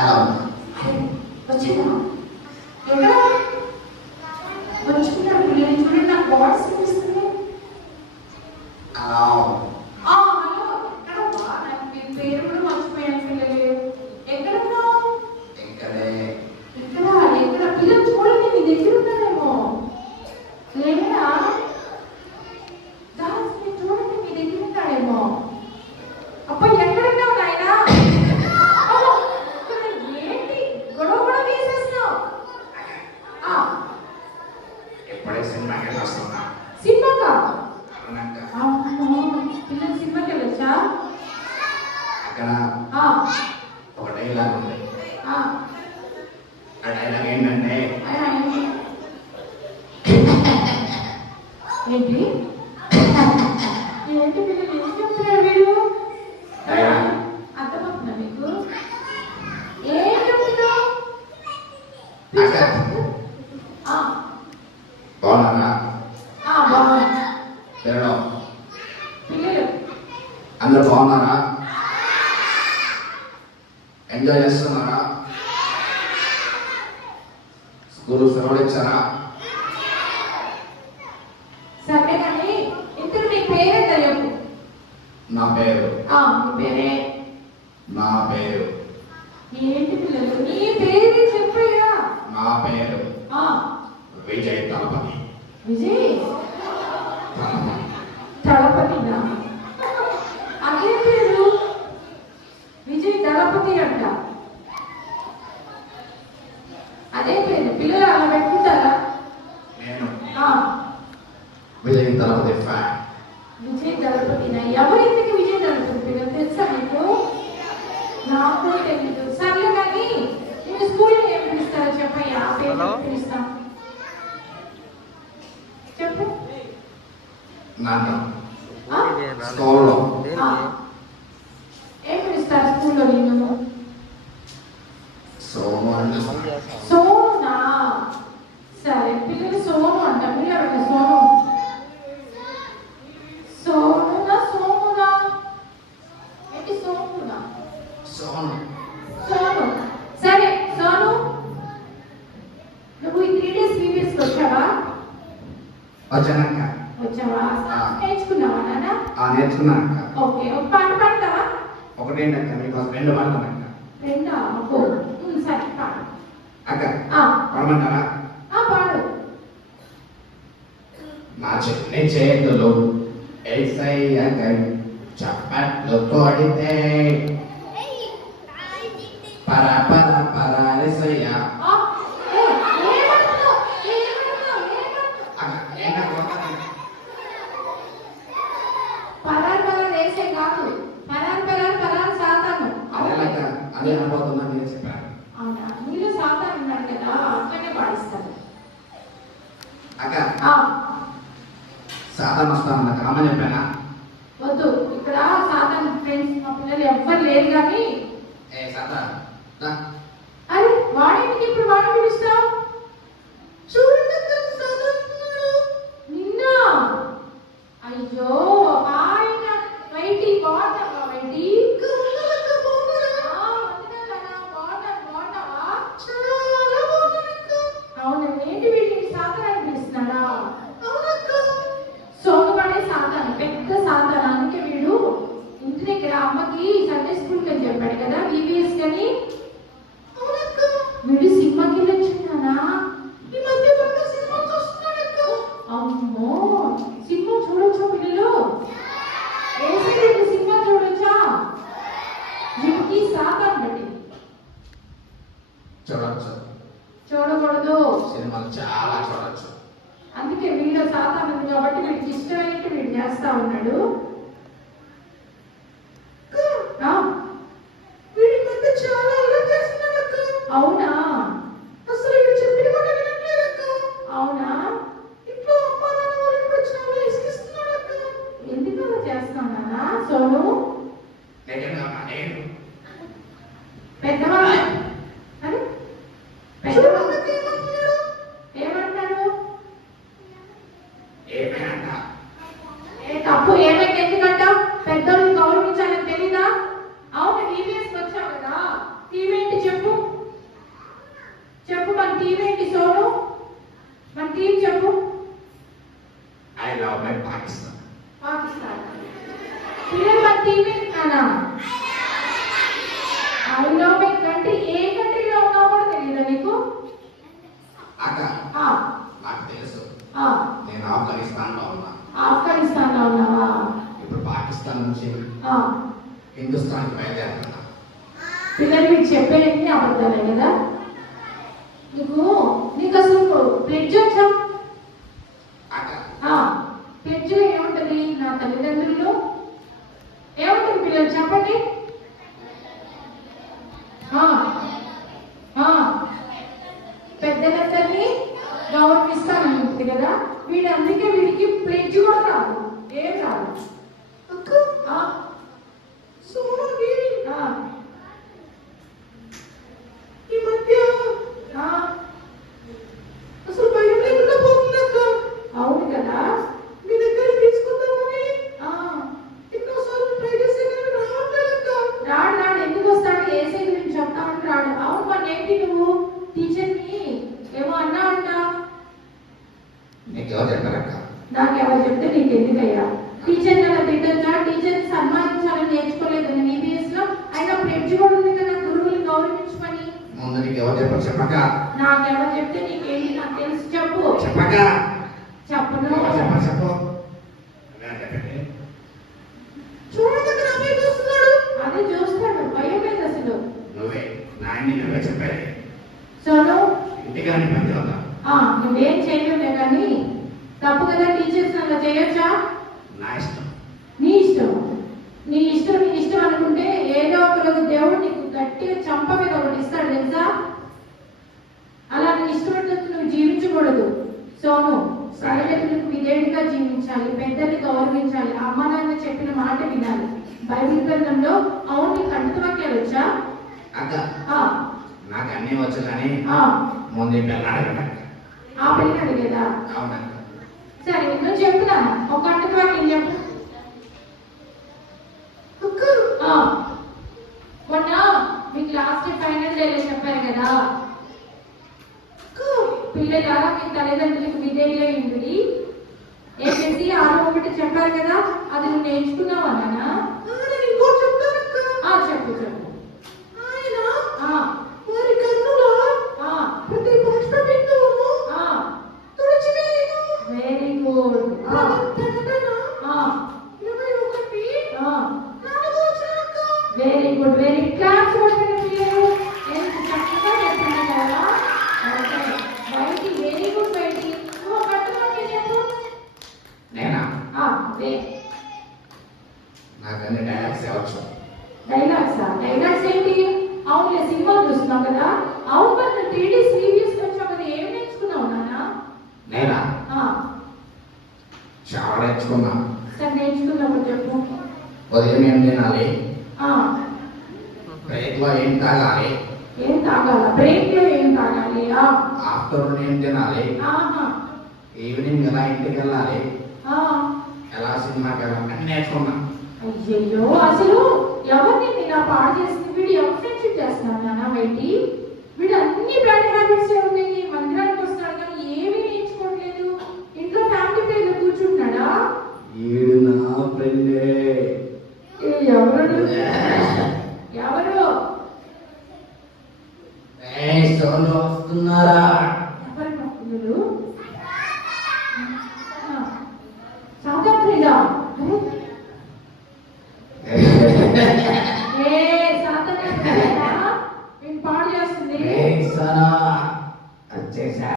అలా వచ్చిందా ఎక్కడ వచ్చుకున్నాడు పిల్లలు చూడండి నాకు వాయిస్ వినిపిస్తుంది. అలా హలో ఎక్కడమ్మా నాకు మీ పేరు కూడా మర్చిపోయాను పిల్లలు ఎక్కడున్నావు ఇక్కడే ఇక్కడ ఎక్కడ పిల్లలు చూడండి మీ దగ్గర ఉన్నారేమో లేదా దాస్ మీరు చూడండి మీ దగ్గర ఉన్నాడేమో అప్ప ఎక్కడున్నావు నాయనా ఏంటి గొడవ కూడా వేసేస్తున్నావు ఎప్పుడే సినిమాకి వస్తున్నా సినిమాకా అవునక్క. పిల్లలు సినిమాకి వెళ్ళొచ్చా అక్కడ ఒక డైలాగ్ ఉంది. ఆ డైలాగ్ ఏంటంటే ఏంటి ఏంటి పిల్లలు ఏం చెప్తున్నారు వీడు అర్థమవుతుందా మీకు ఏం చెప్తున్నావు బాగున్నారా బాగున్నా తినడం పిల్లలు అందరు బాగున్నారా? ఎంజాయ్ చేస్తున్నారా? స్కూల్ సెలవులు ఇచ్చారా? సరే కానీ ఇంతకు నీ పేరేంత చెప్పు. నా పేరు నీ పేరే నా పేరు ఏంటి పిల్లలు నీ పేరు చెప్పయ్యా. నా పేరు విజయ్ తలపతి. విజయ్ దళపతినా? అదే పేరు విజయ్ దళపతి అంట. అదే పేరు పిల్లలు అలా పెట్టుకుంటారా? నేను విజయ్ తలపతి ఫ్యాన్. విజయ్ దళపతినా? ఎవరింటికి విజయ్ దళపతి పిల్లలు తెలుసా మీకు? నాకు తెలియదు. సర్లే కానీ నేను స్కూల్లో ఏం పిలుస్తారో చెప్పయ్యా. ఆ పేరు పిలుస్తాను చెప్పు. నన్ను స్కూల్లో ఏం పిలుస్తారు స్కూల్లో నిన్ను? సోము అంటే సోమునా? సరే పిల్లలు సోము అంట. మీరు ఎవరైనా సోము సోమునా సోమునా ఏంటి సోమునా? సోను సోను. సరే సోను నువ్వు ఈ 3 days VBS వచ్చావా? వచ్చానక్క. వచ్చావా? నేర్చుకున్నావా నాన్న? నేర్చుకున్నానక్క. ఓకే ఒక పాట పాడతావా? ఒకటేంటక్క మీకు 2 పాడతానక్క. రెండా? అబ్బో సరే పాడు అక్క పాడమంటారా? పాడు. నా చిన్ని చేతులు ఏసయ్యకై చప్పట్లు కొడితే పర పర పరారిసయ్య. పరారు పరారు వేసే కాదు, పరారు పరారు పరారు సాతాను. అదే అనుభూతుందని నేను చెప్పాను. అవునా? మీరు సాతాను ఉన్నారు కదా అట్లనే పాడిస్తారు. అక్క సాధారణ వస్తానన్న కామని చెప్పానా? వద్దు. ఇక్కడ సాతాను ఫ్రెండ్స్ మా పిల్లలు ఎవ్వరు లేరు కానీ. అరే వాడేంటికి ఇప్పుడు వాడు పిలుస్తావు? చూడండి నిన్న. అయ్యో ఆయన వైటి బాగున్నావా? వైటి అవును. ఏంటి వీటికి సాతాన్ని పిలుస్తున్నాడా? సోగపడే సాతాను, పెద్ద సాతాను. అందుకే వీడు ఇంటి దగ్గర అమ్మకి సండే స్కూల్కి అని చెప్పాడు కదా VBS అని. వీడు సినిమాకి వెళ్ళొచ్చున్నానా? ఈ మధ్య బాగా సినిమా చూస్తున్నాడు. అమ్మో సినిమా చూడొచ్చా పిల్లలు? సినిమా చూడొచ్చా? వీడికి సాతాను బట్టి చూడొచ్చు. చూడకూడదు. సినిమాలు చాలా చూడొచ్చు. అందుకే వీడియో సాతాను ఉంది కాబట్టి వీడికి ఇష్టమైనట్టు వీడు చేస్తా ఉన్నాడు. అవునా? అసలు వీడు చెప్పిన మాట వినట్లేదు. అవునా? ఎందుకు అలా చేస్తున్నానా సోను? పెద్దవాళ్ళు అరే పెద్దవాళ్ళు ఏమంటారు? తప్పు ఏమైంది? ఎందుకంటావు? పెద్దోళ్ళని గౌరవించాలని తెలీదా? అవును VBS వచ్చావు కదా, టీమేంటి చెప్పు. ఐ లవ్ మై కంట్రీ ఏ కంట్రీలో ఉన్నావో కూడా తెలియదా నీకు? అక్క ఆ, నాకు తెలుసు. ఆ, నేను ఆఫ్ఘనిస్తాన్ లో ఉన్నా. ఆఫ్ఘనిస్తాన్ లో ఉన్నావా? ఇప్పుడు పాకిస్తాన్ నుంచి ఆ, హిందుస్థాన్ బయలుదేరుతున్నా. పిల్లలు మీకు చెప్పేది అబద్ధాలే కదా? నీకు అసలు ప్లెడ్జ్ వచ్చా? అక్క ప్లెడ్జ్ లో ఏముంటది? నా తల్లిదండ్రులు ఏముంటుంది పిల్లలు చెప్పండి. పెద్దలందరినీ గౌరవిస్తానని ఉంటుంది కదా. అందుకే వీడికి ప్లెడ్జ్ కూడా రాదు, ఏం రాదు. ఆ, ఈ మధ్య అసలు భయం లేకుండా పోతుందక్క. అవును కదా, మీ దగ్గర తీసుకుందామని ఎన్నోసార్లు ట్రై చేస్తే కానీ రావట్లేదక్క. రాడు ఎందుకు వస్తాడు? ఏసై గురించి చెప్తామని రాడు. అవును, మన ఏంటి నువ్వు టీచర్ని ఏమో అన్నా అంటా? నీకెవరు చెప్పారక్క? నాకెవరు చెప్తే నీకు ఎందుకయ్యా? టీచర్ అలా తిట్టొచ్చా? టీచర్ని సన్మానించాలని నేర్చుకోలేదు నేను ఈబీఎస్ లో. అయినా ప్లెడ్జ్ కూడా ఉంది కదా, గురువుని గౌరవించమని. ముందు నీకు ఎవరు చెప్పారు? చెప్పక. నాకెవరు చెప్తే నీకేంటి? నాకు తెలుసు, చెప్పు. చెప్పక. చెప్పను. చెప్పు చెప్పు. చూడదగ్గర అబ్బాయి చూస్తున్నాడు. అదే చూస్తాడు, భయం లేదు అసలు. నువ్వే నాయన్ని నువ్వే చెప్పాలి. సోను, ఇంటికాని పని వద్దా? నువ్వేం చేయలేవులే కానీ తప్పు కదా. టీచర్స్ అలా చేయొచ్చా? నా ఇష్టం. నీ ఇష్టం. నీ ఇష్టం అనుకుంటే ఏదో ఒక రోజు దేవుడు నీకు గట్టిగా చంప మీద ఒకటి ఇస్తాడు తెలుసా? అలా నీ ఇష్టపడినట్టు నువ్వు జీవించకూడదు సోను. తల్లిదండ్రులకు విధేయుడిగా జీవించాలి, పెద్దల్ని గౌరవించాలి, అమ్మ నాన్న చెప్పిన మాట వినాలి. బైబిల్ గ్రంథంలో అవును నీకు అంకిత వాక్యాలు వచ్చా? అక్క నాకు అన్నీ వచ్చు కానీ ముందు పెళ్ళాడగట. ఆ పెళ్ళి అడిగేదా? అవునక్క. సరే నువ్వు చెప్తున్నా, ఒక అంకిత వాక్యం చెప్పు. మొన్న మీ క్లాస్ ఫైనల్ డేలో చెప్పారు కదా, పిల్లలారా మీ తల్లిదండ్రులకు విధేయులై ఉండి ఏపీసీ 6:1 చెప్పారు కదా, అది నువ్వు నేర్చుకున్నావా నాన్న? చెప్పు చెప్పు. Very good. Very good, very class కొట్టిన పిల్లలు ఎంత చక్కగా చెప్తున్నారు కదా. బయటి వెరీ గుడ్. బయటి నువ్వు కట్టుకోండి చెప్పు. నేనా? అదే నాకు అన్ని డైలాగ్స్ వచ్చు. డైలాగ్స్ ఏంటి? అవునులే, సినిమా చూస్తున్నావు కదా. అవును కదా, 3D రివ్యూస్ వచ్చావు కదా, ఏం నేర్చుకున్నావు నాన్న? నేనా? చాలా నేర్చుకున్నా. సరే నేర్చుకున్నప్పుడు చెప్పు. ఉదయం ఏం తినాలి? బ్రేక్ లో ఏం తాగాలి? ఏం తాగాల? బ్రేక్ లో ఏం తాగాలి? ఆఫ్టర్నూన్ ఏం తినాలి? ఈవినింగ్ ఎలా ఇంటికి వెళ్ళాలి? ఎలా సినిమాకి వెళ్ళాలి అని నేర్చుకున్నా. అయ్యయ్యో, అసలు ఎవరిని నేను పాడు చేసింది? వీడు ఎవరు ఫ్రెండ్షిప్ చేస్తున్నాడు నాన్న? బయటి వీడు అన్ని బ్యాడ్ హ్యాబిట్స్ ఉన్నాయి. మందిరానికి వస్తాడు కానీ ఏమీ నేర్చుకోవట్లేదు. ఇంట్లో ఫ్యామిలీ పేరు కూర్చుంటున్నాడా? ఈడు నా ఫ్రెండే. ఎవరు? సోను వస్తున్నారా?